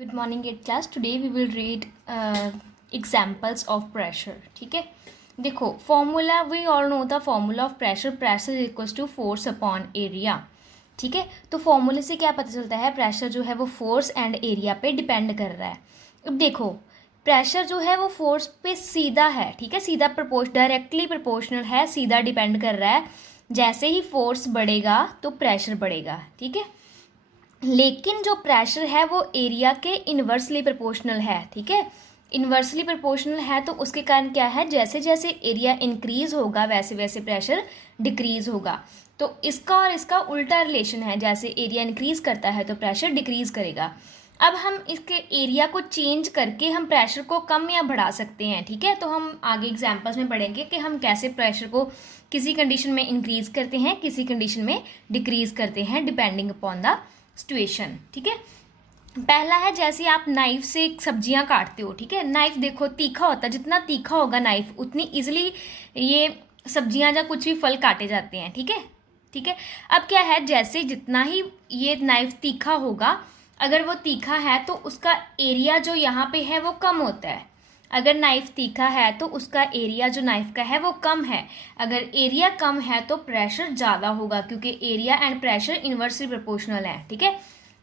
Good morning at class. Today we will read examples of pressure. ठीक है, देखो formula we all know the formula of pressure. Pressure is equals to force upon area. ठीक है, तो फॉर्मूले से क्या पता चलता है, प्रेशर जो है वो फोर्स एंड एरिया पे डिपेंड कर रहा है। अब देखो प्रेशर जो है वो फोर्स पे सीधा है, ठीक है, सीधा डायरेक्टली प्रोपोर्शनल है, सीधा डिपेंड कर रहा है। जैसे ही फोर्स बढ़ेगा तो प्रेशर बढ़ेगा, ठीक है। लेकिन जो प्रेशर है वो एरिया के इन्वर्सली प्रोपोर्शनल है, ठीक है। इन्वर्सली प्रोपोर्शनल है तो उसके कारण क्या है, जैसे जैसे एरिया इंक्रीज होगा वैसे वैसे प्रेशर डिक्रीज होगा। तो इसका और इसका उल्टा रिलेशन है, जैसे एरिया इंक्रीज करता है तो प्रेशर डिक्रीज करेगा। अब हम इसके एरिया को चेंज करके हम प्रेशर को कम या बढ़ा सकते हैं, ठीक है। तो हम आगे एग्जांपल्स में पढ़ेंगे कि हम कैसे प्रेशर को किसी कंडीशन में इंक्रीज करते हैं, किसी कंडीशन में डिक्रीज करते हैं, डिपेंडिंग अपॉन द सिचुएशन, ठीक है। पहला है, जैसे आप नाइफ से सब्जियां काटते हो, ठीक है। नाइफ देखो तीखा होता है, जितना तीखा होगा नाइफ उतनी इजीली ये सब्जियां या कुछ भी फल काटे जाते हैं, ठीक है, ठीक है। अब क्या है, जैसे जितना ही ये नाइफ तीखा होगा, अगर वो तीखा है तो उसका एरिया जो यहाँ पे है वो कम होता है। अगर नाइफ तीखा है तो उसका एरिया जो नाइफ का है वो कम है। अगर एरिया कम है तो प्रेशर ज़्यादा होगा, क्योंकि area and pressure inversely proportional है, ठीक है।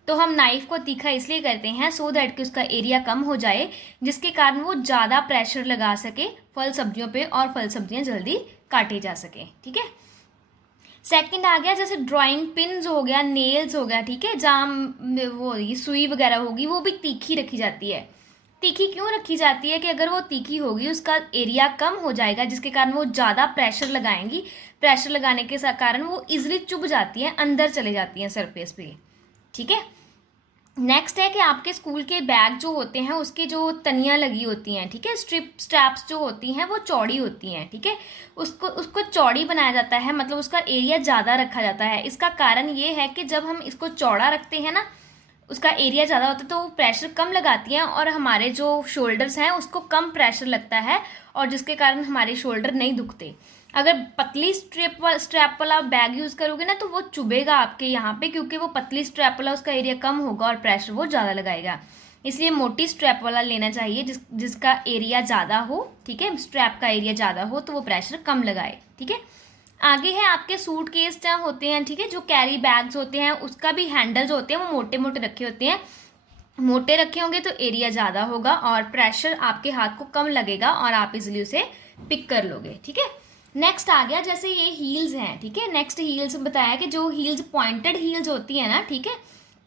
तो हम नाइफ को तीखा इसलिए करते हैं सो दैट कि उसका एरिया कम हो जाए, जिसके कारण वो ज़्यादा प्रेशर लगा सके फल सब्जियों पे और फल सब्जियां जल्दी काटे जा सके, ठीक है। सेकंड आ गया, जैसे ड्राइंग पिन्स हो गया, नेल्स हो गया, ठीक है, जहाँ वो सुई वगैरह होगी वो भी तीखी रखी जाती है। तीखी क्यों रखी जाती है कि अगर वो तीखी होगी उसका एरिया कम हो जाएगा, जिसके कारण वो ज़्यादा प्रेशर लगाएंगी। प्रेशर लगाने के कारण वो इजीली चुभ जाती हैं, अंदर चले जाती हैं सरफेस पे, ठीक है। नेक्स्ट है कि आपके स्कूल के बैग जो होते हैं उसके जो तनियाँ लगी होती हैं, ठीक है, स्ट्रैप्स जो होती हैं वो चौड़ी होती हैं, ठीक है। उसको चौड़ी बनाया जाता है, मतलब उसका एरिया ज़्यादा रखा जाता है। इसका कारण ये है कि जब हम इसको चौड़ा रखते हैं ना, उसका एरिया ज़्यादा होता है तो वो प्रेशर कम लगाती हैं और हमारे जो शोल्डर्स हैं उसको कम प्रेशर लगता है, और जिसके कारण हमारे शोल्डर नहीं दुखते। अगर पतली स्ट्रैप वाला बैग यूज़ करोगे ना तो वो चुभेगा आपके यहाँ पे, क्योंकि वो पतली स्ट्रैप वाला उसका एरिया कम होगा और प्रेशर वो ज़्यादा लगाएगा। इसलिए मोटी स्ट्रैप वाला लेना चाहिए जिसका एरिया ज़्यादा हो, ठीक है, स्ट्रैप का एरिया ज़्यादा हो तो वो प्रेशर कम लगाए, ठीक है। आगे है आपके सूट केस जहाँ होते हैं, ठीक है, जो कैरी बैग्स होते हैं उसका भी हैंडल जो होते हैं वो मोटे मोटे रखे होते हैं। मोटे रखे होंगे तो एरिया ज़्यादा होगा और प्रेशर आपके हाथ को कम लगेगा और आप इजीली उसे पिक कर लोगे, ठीक है। नेक्स्ट आ गया, जैसे ये हील्स हैं, ठीक है। नेक्स्ट हील्स बताया कि जो हील्स पॉइंटेड हील्स होती है ना, ठीक है,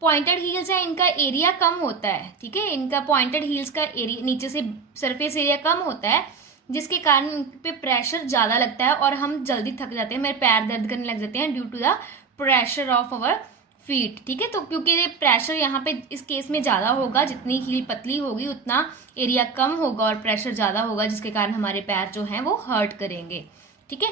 पॉइंटेड हील्स है, इनका एरिया कम होता है, ठीक है। इनका पॉइंटेड हील्स का एरिया नीचे से सरफेस एरिया कम होता है, जिसके कारण इन पे प्रेशर ज़्यादा लगता है और हम जल्दी थक जाते हैं, मेरे पैर दर्द करने लग जाते हैं due to the pressure of our feet, ठीक है। तो क्योंकि ये प्रेशर यहाँ पे इस केस में ज़्यादा होगा, जितनी हील पतली होगी उतना एरिया कम होगा और प्रेशर ज़्यादा होगा, जिसके कारण हमारे पैर जो हैं वो हर्ट करेंगे, ठीक है।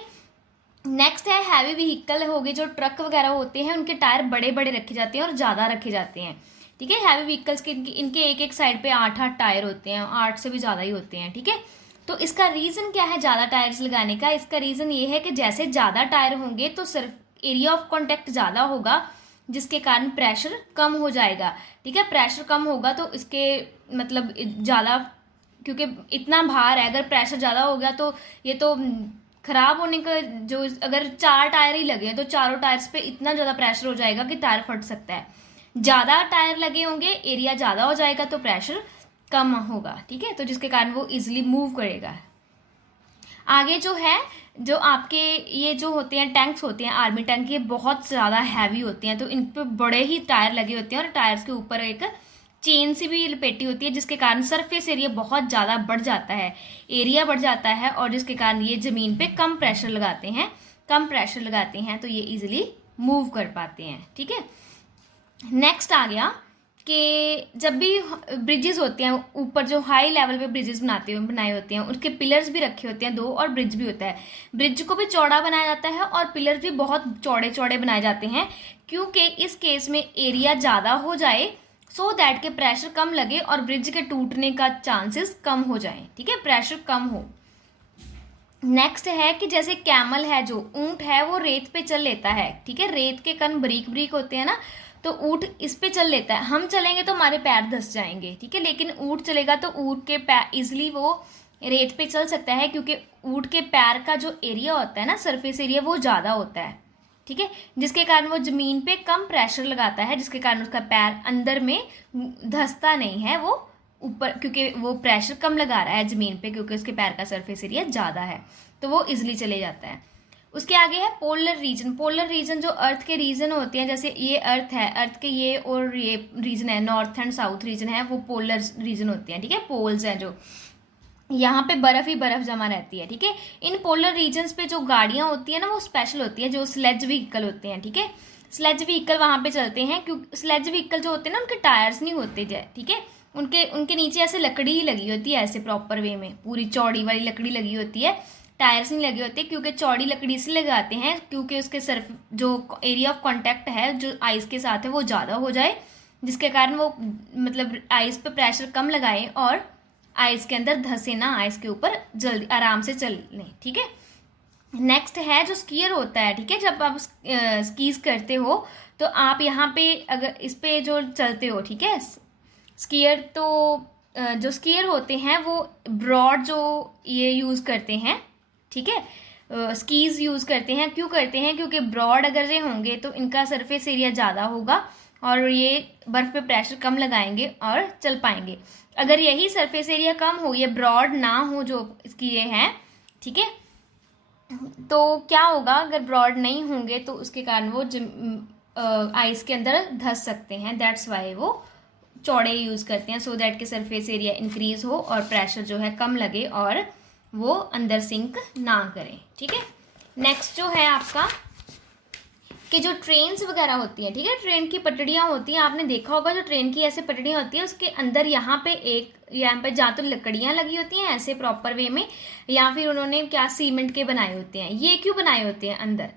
नेक्स्ट है हैवी व्हीकल हो गए, जो ट्रक वगैरह होते हैं उनके टायर बड़े बड़े रखे जाते हैं और ज़्यादा रखे जाते हैं, ठीक है। हैवी व्हीकल्स के इनके एक एक साइड पे 8-8 टायर होते हैं, 8 से भी ज़्यादा ही होते हैं, ठीक है। तो इसका रीज़न क्या है ज़्यादा टायर्स लगाने का? इसका रीज़न ये है कि जैसे ज़्यादा टायर होंगे तो सिर्फ एरिया ऑफ कॉन्टैक्ट ज़्यादा होगा, जिसके कारण प्रेशर कम हो जाएगा, ठीक है। प्रेशर कम होगा तो इसके मतलब ज़्यादा, क्योंकि इतना भार है, अगर प्रेशर ज़्यादा हो गया तो ये तो खराब होने का, जो अगर 4 टायर ही लगे हैं तो चारों टायर्स पे इतना ज़्यादा प्रेशर हो जाएगा कि टायर फट सकता है। ज़्यादा टायर लगे होंगे, एरिया ज़्यादा हो जाएगा तो प्रेशर कम होगा, ठीक है, तो जिसके कारण वो इजीली मूव करेगा। आगे जो है, जो आपके ये जो होते हैं टैंक्स होते हैं, आर्मी टैंक, ये बहुत ज़्यादा हैवी होते हैं, तो इन पे बड़े ही टायर लगे होते हैं और टायर्स के ऊपर एक चेन से भी लपेटी होती है, जिसके कारण सरफेस एरिया बहुत ज़्यादा बढ़ जाता है, एरिया बढ़ जाता है, और जिसके कारण ये ज़मीन पे कम प्रेशर लगाते हैं तो ये इजीली मूव कर पाते हैं, ठीक है। नेक्स्ट आ गया कि जब भी ब्रिजेस होते हैं, ऊपर जो हाई लेवल पे ब्रिजेस बनाए होते हैं, उसके पिलर्स भी रखे होते हैं 2 और ब्रिज भी होता है। ब्रिज को भी चौड़ा बनाया जाता है और पिलर भी बहुत चौड़े चौड़े बनाए जाते हैं, क्योंकि इस केस में एरिया ज़्यादा हो जाए सो दैट के प्रेशर कम लगे और ब्रिज के टूटने का चांसेस कम हो जाए, ठीक है, प्रेशर कम हो। नेक्स्ट है कि जैसे कैमल है, जो ऊंट है वो रेत पे चल लेता है, ठीक है, रेत के कण बारीक बारीक होते हैं ना, तो ऊँट इस पे चल लेता है, हम चलेंगे तो हमारे पैर धंस जाएंगे, ठीक है। लेकिन ऊँट चलेगा तो ऊँट के पैर इजिली वो रेत पे चल सकता है, क्योंकि ऊँट के पैर का जो एरिया होता है ना, सरफेस एरिया, वो ज़्यादा होता है, ठीक है, जिसके कारण वो ज़मीन पे कम प्रेशर लगाता है, जिसके कारण उसका पैर अंदर में धंसता नहीं है, वो ऊपर, क्योंकि वो प्रेशर कम लगा रहा है ज़मीन पे, क्योंकि उसके पैर का सरफेस एरिया ज़्यादा है, तो वो इजिली चले जाता है। उसके आगे है पोलर रीजन। पोलर रीजन जो अर्थ के रीजन होते हैं, जैसे ये अर्थ है, अर्थ के ये और ये रीजन है, नॉर्थ एंड साउथ रीजन है, वो पोलर रीजन होते हैं, ठीक है। पोल्स हैं जो, यहाँ पे बर्फ ही बर्फ जमा रहती है, ठीक है। इन पोलर रीजन्स पे जो गाड़ियाँ होती है ना, वो स्पेशल होती है, जो स्लेज व्हीकल होते हैं, ठीक है। स्लेज व्हीकल वहाँ पे चलते हैं, क्योंकि स्लेज व्हीकल जो होते हैं ना, उनके टायर्स नहीं होते, ठीक है, उनके नीचे ऐसे लकड़ी ही लगी होती है, ऐसे प्रॉपर वे में पूरी चौड़ी वाली लकड़ी लगी होती है, टायर्स नहीं लगे होते, क्योंकि चौड़ी लकड़ी इसलिए लगाते हैं क्योंकि उसके सर्फ जो एरिया ऑफ कॉन्टैक्ट है जो आइस के साथ है वो ज़्यादा हो जाए, जिसके कारण वो मतलब आइस पे प्रेशर कम लगाए और आइस के अंदर धंसे ना, आइस के ऊपर जल्दी आराम से चल लें, ठीक है। नेक्स्ट है जो स्कीयर होता है, ठीक है। जब आप स्कीज करते हो तो आप यहाँ पे अगर इस पे जो चलते हो, ठीक है, स्कीयर, तो जो स्कीयर होते हैं वो ब्रॉड जो ये यूज़ करते हैं, ठीक है, स्कीज यूज़ करते हैं। क्यों करते हैं? क्योंकि ब्रॉड अगर ये होंगे तो इनका सरफेस एरिया ज़्यादा होगा और ये बर्फ़ पे प्रेशर कम लगाएंगे और चल पाएंगे। अगर यही सरफेस एरिया कम हो, ये ब्रॉड ना हो जो इसकी ये है, ठीक है, तो क्या होगा? अगर ब्रॉड नहीं होंगे तो उसके कारण वो आइस के अंदर धंस सकते हैं। दैट्स वाई वो चौड़े यूज़ करते हैं, सो दैट के सरफेस एरिया इंक्रीज हो और प्रेशर जो है कम लगे और वो अंदर सिंक ना करें, ठीक है। नेक्स्ट जो है आपका कि जो ट्रेन्स वगैरह होती हैं, ठीक है, ट्रेन की पटड़ियाँ होती हैं, आपने देखा होगा जो ट्रेन की ऐसे पटड़ियाँ होती हैं उसके अंदर यहाँ पे जहाँ तो लकड़ियाँ लगी होती हैं ऐसे प्रॉपर वे में, या फिर उन्होंने क्या सीमेंट के बनाए होते हैं। ये क्यों बनाए होते हैं अंदर?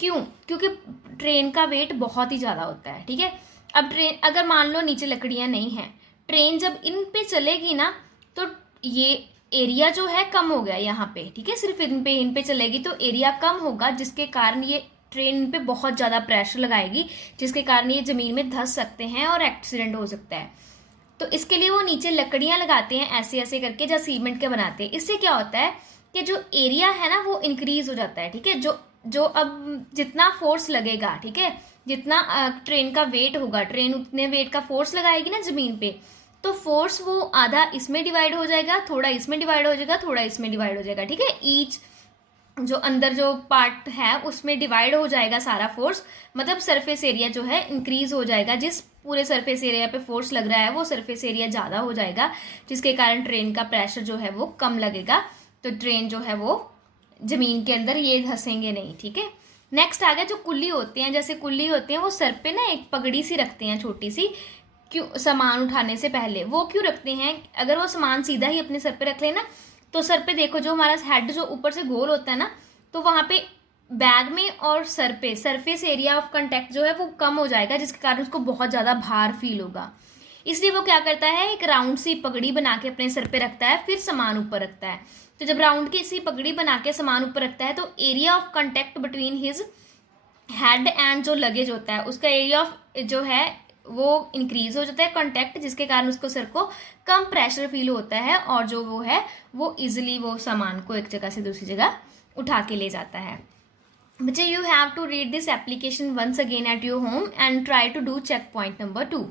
क्यों? क्योंकि ट्रेन का वेट बहुत ही ज़्यादा होता है, ठीक है। अब ट्रेन अगर मान लो नीचे लकड़ियाँ नहीं हैं, ट्रेन जब इन पे चलेगी ना तो ये एरिया जो है कम हो गया यहाँ पे, ठीक है, सिर्फ इन पे चलेगी तो एरिया कम होगा, जिसके कारण ये ट्रेन पे बहुत ज़्यादा प्रेशर लगाएगी, जिसके कारण ये ज़मीन में धंस सकते हैं और एक्सीडेंट हो सकता है। तो इसके लिए वो नीचे लकड़ियाँ लगाते हैं ऐसे ऐसे करके, जहाँ सीमेंट के बनाते हैं। इससे क्या होता है कि जो एरिया है ना वो इंक्रीज हो जाता है, ठीक है। जो अब जितना फोर्स लगेगा, ठीक है, जितना ट्रेन का वेट होगा, ट्रेन उतने वेट का फोर्स लगाएगी ना ज़मीन पे, तो फोर्स वो आधा इसमें डिवाइड हो जाएगा, थोड़ा इसमें डिवाइड हो जाएगा, थोड़ा इसमें डिवाइड हो जाएगा, ठीक है। ईच जो अंदर जो पार्ट है उसमें डिवाइड हो जाएगा सारा फोर्स, मतलब सरफेस एरिया जो है इंक्रीज हो जाएगा। जिस पूरे सरफेस एरिया पे फोर्स लग रहा है वो सरफेस एरिया ज़्यादा हो जाएगा, जिसके कारण ट्रेन का प्रेशर जो है वो कम लगेगा, तो ट्रेन जो है वो ज़मीन के अंदर ये धंसेंगे नहीं, ठीक है। नेक्स्ट आ गया जो कुल्ली होते हैं। जैसे कुल्ली होते हैं वो सर पे ना एक पगड़ी सी रखते हैं छोटी सी, क्यों? सामान उठाने से पहले। वो क्यों रखते हैं? अगर वो सामान सीधा ही अपने सर पे रख लेना तो सर पे देखो जो हमारा हेड जो ऊपर से गोल होता है ना, तो वहाँ पे बैग में और सर पे सरफेस एरिया ऑफ कांटेक्ट जो है वो कम हो जाएगा, जिसके कारण उसको बहुत ज़्यादा भार फील होगा। इसलिए वो क्या करता है, एक राउंड सी पगड़ी बना के अपने सर पे रखता है, फिर सामान ऊपर रखता है। तो जब राउंड की सी पगड़ी बना के सामान ऊपर रखता है तो area of contact between his head and जो लगेज होता है उसका एरिया ऑफ जो है वो इंक्रीज हो जाता है कांटेक्ट, जिसके कारण उसको सर को कम प्रेशर फील होता है और जो वो है वो इजिली वो सामान को एक जगह से दूसरी जगह उठा के ले जाता है। बच्चे, you have to read this application once again at your home and try to do check point number 2।